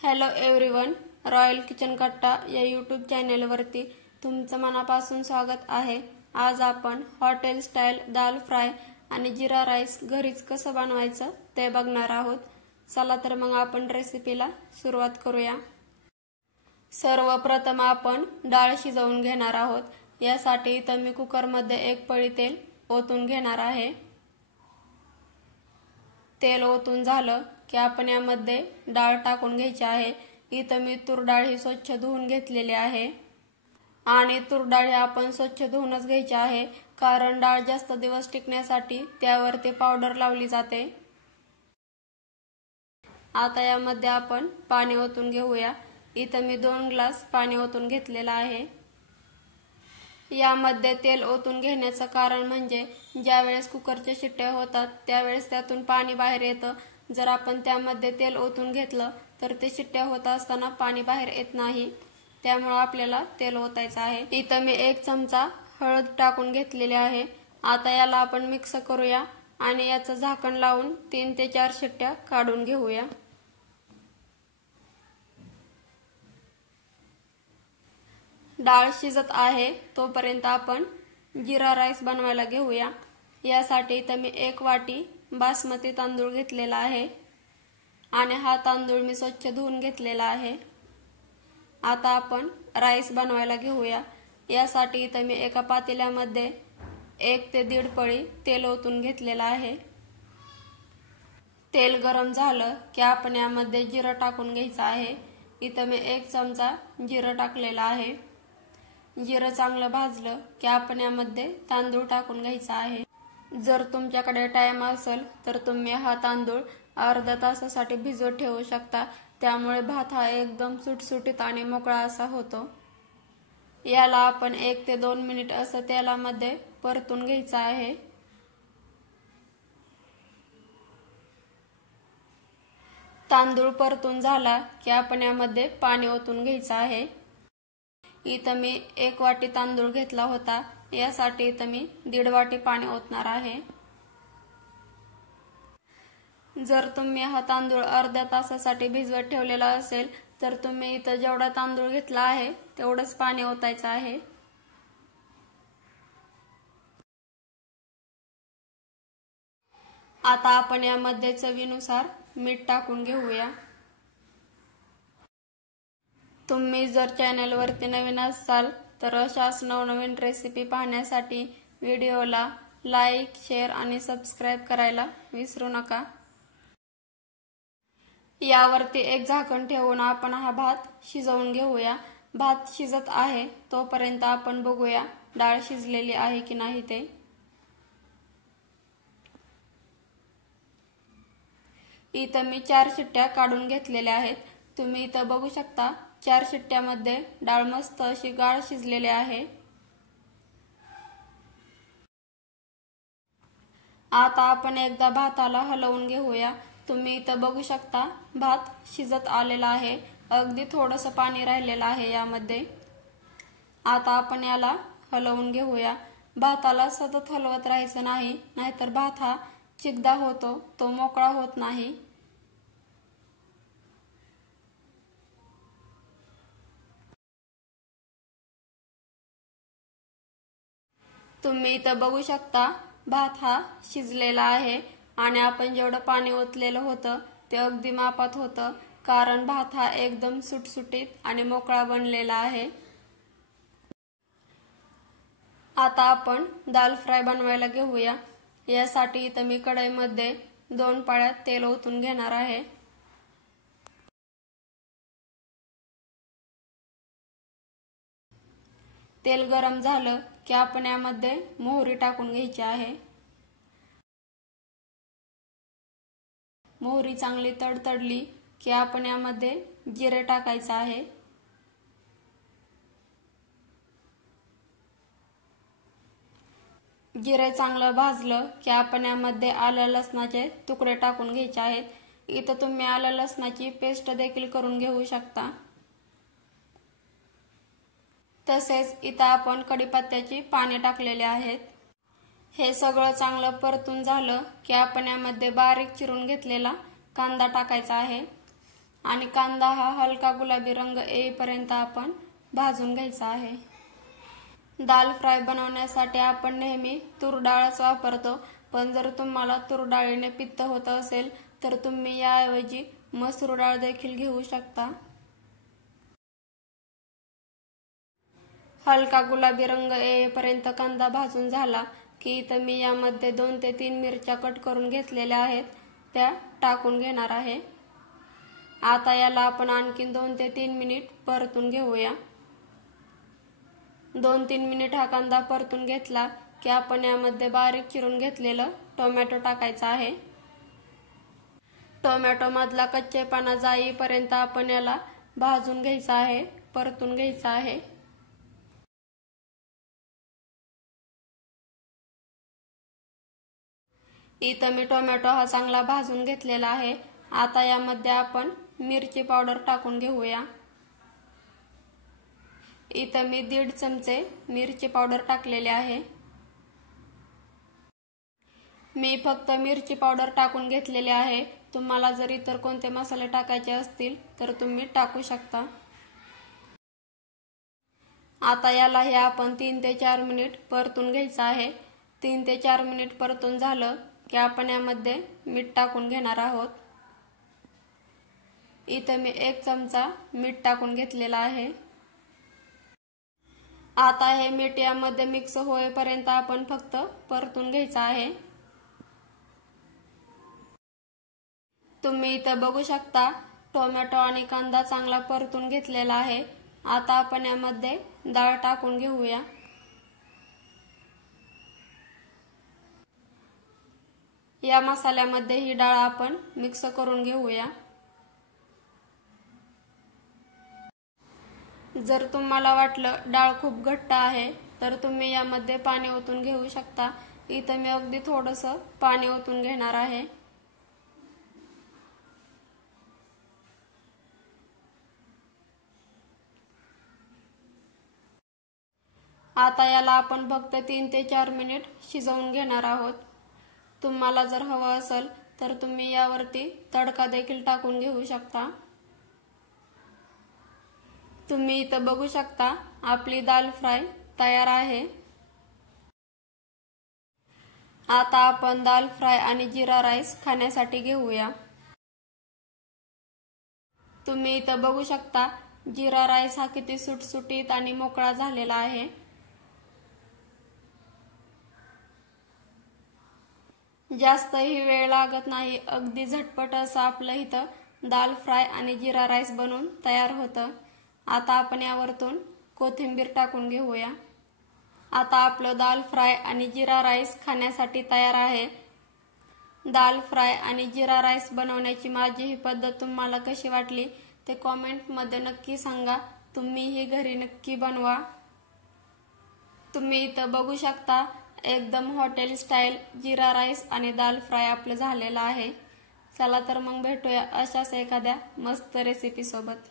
Hello everyone, royal kitchen कट्टा या YouTube चॅनलवरती तुमचं मनापासून स्वागत आहे। आज आपण हॉटेल स्टाईल दाल फ्राय आणि जिरा राईस घरीच कसं बनवायचं ते बघणार आहोत। चला तर मग आपण रेसिपीला सुरुवात करूया। सर्वप्रथम आपण डाळ शिजवून घेणार आहोत। यासाठी इथं मी कुकरमध्ये एक पळी तेल ओतून घेणार आहे। तेल ओतून झालं की आपण यामध्ये डाळ टाकून घ्यायची आहे। इथं मी तूर डाळ ही स्वच्छ धुवून घेतलेली आहे आणि तूर डाळ आपण स्वच्छ धुवूनच घ्यायची आहे, कारण डाळ जास्त दिवस टिकण्यासाठी त्यावरती पावडर लावली जाते। आता यामध्ये आपण पाणी ओतून घेऊया। इथं मी 2 ग्लास पाणी ओतून घेतलेलं आहे। यामध्ये तेल ओतून घेण्याचं कारण म्हणजे ज्यावेळेस कुकरच्या शिट्ट्या होतात त्यावेळेस त्यातून पाणी बाहेर येतं। जर आपण त्यामध्ये तेल ओतून घेतलं तर ते शिट्ट्या होत असताना पाणी बाहेर येत नाही, त्यामुळे आपल्याला तेल ओतायचं आहे। इथं मी 1 चमचा हळद टाकून घेतलेली आहे। आता याला आपण मिक्स करूया आणि याचं झाकण लावून 3 ते 4 शिट्ट्या काढून घेऊया। डाळ शिजत आहे तोपर्यंत आपण जिरा राईस बनवायला घेऊया। यासाठी इथं मी 1 वाटी बासमती तांदूळ घेतलेला आहे आणि हा तांदूळ मी स्वच्छ धुवून घेतलेला आहे। आता आपण राईस बनवायला घेऊया। यासाठी इथं मी एका पातेल्यामध्ये 1 ते 1.5 पळी तेल ओतून घेतलेलं आहे। तेल गरम झालं की आपण यामध्ये जिरं टाकून घ्यायचं आहे। इथं मी 1 चमचा जिरं टाकलेलं आहे। जिरं चांगलं भाजलं की आपण यामध्ये तांदूळ टाकून घ्यायचा आहे। जर तुमच्याकडे टाइम असेल तर तुम्ही हा तांदूळ अर्धा तासासाठी भिजवत ठेवू शकता, त्यामुळे भात हा एकदम सुटसुटीत आणि मोकळा असा होतो। याला आपण 1 ते 2 मिनिट असं तेलामध्ये परतून घ्यायचं आहे। तांदूळ परतून झाला की आपण यामध्ये पाणी ओतून घ्यायचं आहे। इथं मी 1 वाटी तांदूळ घेतला होता, यासाठी इथं मी 1.5 वाटी पाणी ओतणार आहे। जर तुम्ही हा तांदूळ अर्ध्या तासासाठी भिजवत ठेवलेला असेल तर तुम्ही इथं जेवढा तांदूळ घेतला आहे तेवढंच पाणी ओतायचं आहे। आता आपण यामध्ये चवीनुसार मीठ टाकून घेऊया। तुम्ही जर चॅनलवरती नवीन असाल तर अशाच नवनवीन रेसिपी पाहण्यासाठी व्हिडिओला लाईक, शेअर आणि सबस्क्राइब करायला विसरू नका। यावरती एक झाकण ठेवून आपण हा भात शिजवून घेऊया। भात शिजत आहे तोपर्यंत आपण बघूया डाळ शिजलेली आहे की नाही ते। इथं मी 4 शिट्ट्या काढून घेतलेल्या आहेत। तुम्ही इथं बघू शकता 4 शिट्ट्यामध्ये डाळ मस्त अशी गाळ शिजलेली आहे। आता आपण एकदा भाताला हलवून घेऊया। तुम्ही इथं बघू शकता भात शिजत आलेला आहे, अगदी थोडंसं पाणी राहिलेलं आहे यामध्ये। आता आपण याला हलवून घेऊया। भाताला सतत हलवत राहायचं नाही, नाहीतर भात हा चिकदा होतो, तो मोकळा होत नाही। तुम्ही इथं बघू शकता भात हा शिजलेला आहे आणि आपण जेवढं पाणी ओतलेलं होतं ते अगदी मापात होतं, कारण भात हा एकदम सुटसुटीत आणि मोकळा बनलेला आहे। आता आपण दाल फ्राय बनवायला घेऊया। यासाठी इथं मी कढईमध्ये 2 पळ्या तेल ओतून घेणार आहे। तेल गरम झालं की आपण यामध्ये मोहरी टाकून घ्यायची आहे। मोहरी चांगली तडतडली की आपण यामध्ये जिरे टाकायचं आहे। जिरे चांगलं भाजलं की आपण यामध्ये आलं लसणाचे तुकडे टाकून घ्यायचे आहेत। इथं तुम्ही आलं लसणाची पेस्ट देखील करून घेऊ शकता। तसेच इथं आपण कढीपत्त्याची पाने टाकलेले आहेत। हे सगळं चांगलं परतून झालं की आपण यामध्ये बारीक चिरून घेतलेला कांदा टाकायचा आहे आणि कांदा हा हलका गुलाबी रंग येईपर्यंत आपण भाजून घ्यायचा आहे। दाल फ्राय बनवण्यासाठी आपण नेहमी तूर डाळच वापरतो, पण जर तुम्हाला तूर डाळीने पित्त होत असेल तर तुम्ही याऐवजी मसूर डाळ देखील घेऊ शकता। हलका गुलाबी रंग येईपर्यंत कांदा भाजून झाला की इथं मी यामध्ये 2 ते 3 मिरच्या कट करून घेतलेल्या आहेत, त्या टाकून घेणार आहे। आता याला आपण आणखीन 2 ते 3 मिनिट परतून घेऊया। 2-3 मिनिट हा कांदा परतून घेतला की आपण यामध्ये बारीक चिरून घेतलेलं टोमॅटो टाकायचा आहे। टोमॅटो मधला कच्चेपणा जाईपर्यंत आपण याला भाजून घ्यायचा आहे, परतून घ्यायचा आहे। इथं मी टोमॅटो हा चांगला भाजून घेतलेला आहे। आता यामध्ये आपण मिरची पावडर टाकून घेऊया। इथं मी 1.5 चमचे मिरची पावडर टाकलेली आहे। मी फक्त मिरची पावडर टाकून घेतलेली आहे, तुम्हाला जर इतर कोणते मसाले टाकायचे असतील तर तुम्ही टाकू शकता। आता याला हे आपण 3 ते 4 मिनिट परतून घ्यायचं आहे। 3 ते 4 मिनिट परतून झालं की आपण यामध्ये मीठ टाकून घेणार आहोत। इथं मी 1 चमचा मीठ टाकून घेतलेला आहे। आता हे मीठ यामध्ये मिक्स होईपर्यंत आपण फक्त परतून घ्यायचं आहे। तुम्ही इथं बघू शकता टोमॅटो आणि कांदा चांगला परतून घेतलेला आहे। आता आपण यामध्ये डाळ टाकून घेऊया। या मसाल्यामध्ये ही डाळ आपण मिक्स करून घेऊया। जर तुम्हाला वाटलं डाळ खूप घट्ट आहे तर तुम्ही यामध्ये पाणी ओतून घेऊ शकता। इथं मी अगदी थोडंसं पाणी ओतून घेणार आहे। आता याला आपण फक्त 3 ते 4 मिनिट शिजवून घेणार आहोत। तुम्हाला जर हवं असेल तर तुम्ही यावरती तडका देखील टाकून घेऊ शकता। तुम्ही इथं बघू शकता आपली दाल फ्राय तयार आहे। आता आपण दाल फ्राय आणि जीरा राईस खाण्यासाठी घेऊया। तुम्ही इथं बघू शकता जीरा राईस हा किती सुटसुटीत आणि मोकळा झालेला आहे। जास्तही वेळ लागत नाही, अगदी झटपट असं आपलं इथं दाल फ्राय आणि जीरा राईस बनवून तयार होतं। आता आपण यावरतून कोथिंबीर टाकून घेऊया। आता आपलं दाल फ्राय आणि जीरा राईस खाण्यासाठी तयार आहे। दाल फ्राय आणि जीरा राईस बनवण्याची माझी ही पद्धत तुम्हाला कशी वाटली ते कमेंट मध्ये नक्की सांगा। तुम्ही ही घरी नक्की बनवा। तुम्ही इथं बघू शकता एकदम हॉटेल स्टाईल जीरा राईस आणि दाल फ्राय आपलं झालेला आहे। चला तर मग भेटूया अशाच एखाद्या मस्त रेसिपी सोबत।